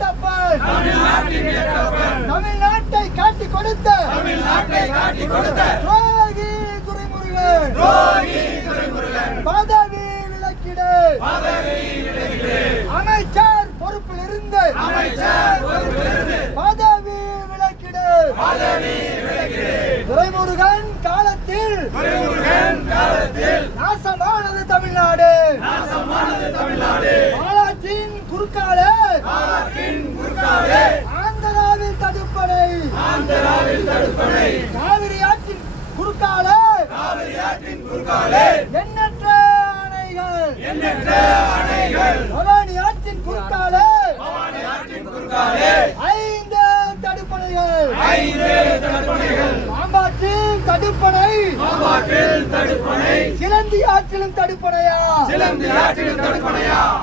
எட்டப்பன் தமிழ்நாட்டை காட்டி கொடுத்த துரோகி துரைமுருகன் பதவி விலக்கிடு. அமைச்சர் பொறுப்பில் இருந்து பதவி விலக்கிடு. துரைமுருகன் காலத்தில் நாசமானது தமிழ்நாடு. பாலாற்றின் குறுக்காலே ஆந்திராவில் தடுப்பணை. காவிரி ஆற்றின் குறுக்காலே எண்ணற்ற அணைகள். பவானி ஆற்றின் குறுக்காலே 5 தடுப்பணைகள். பாம்பாற்றில் தடுப்பணை சிலந்தி ஆற்றிலும் தடுப்பணையா?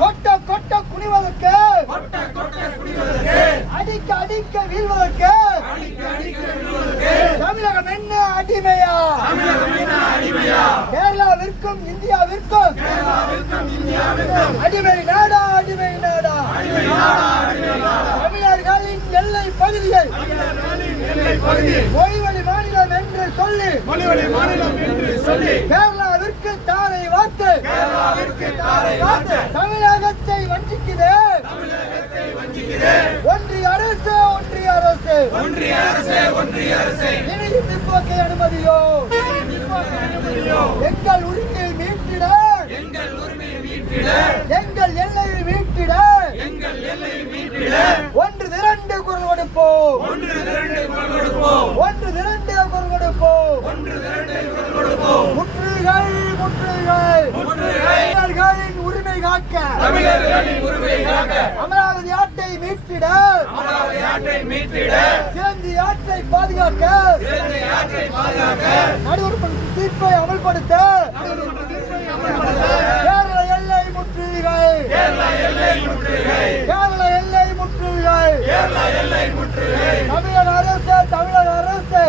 கொட்ட கொட்ட குனிவதற்கு அடிக்க அடிக்க வீழ்வதற்கு தமிழகம் என்ன அடிமையா? கேரளாவிற்கும் இந்தியாவிற்கும் அடிமை நாடா? தமிழர்களின் எல்லை பகுதியை மொழிவழி மாநிலம் என்று சொல்லி கேரளாவிற்கு தாரை வார்த்து தமிழகத்தை வஞ்சிக்குது. ஒன்றிய அரசு இனியும் பிற்போக்கை அனுமதியோ? எங்கள் உரிமையை மீட்டிட, எங்கள் எல்லையை மீட்டிட ஒன்று திரண்டு குரல் கொடுப்போம். முற்றுகள் தமிழர்களின் உரிமை காக்க அமராவதி ஆட்டை மீட்டிட, சிலந்தி ஆற்றை பாதுகாக்க, நடுவர் தீர்ப்பை அமல்படுத்த கேரள எல்லை முற்றுகைகள். தமிழக அரசு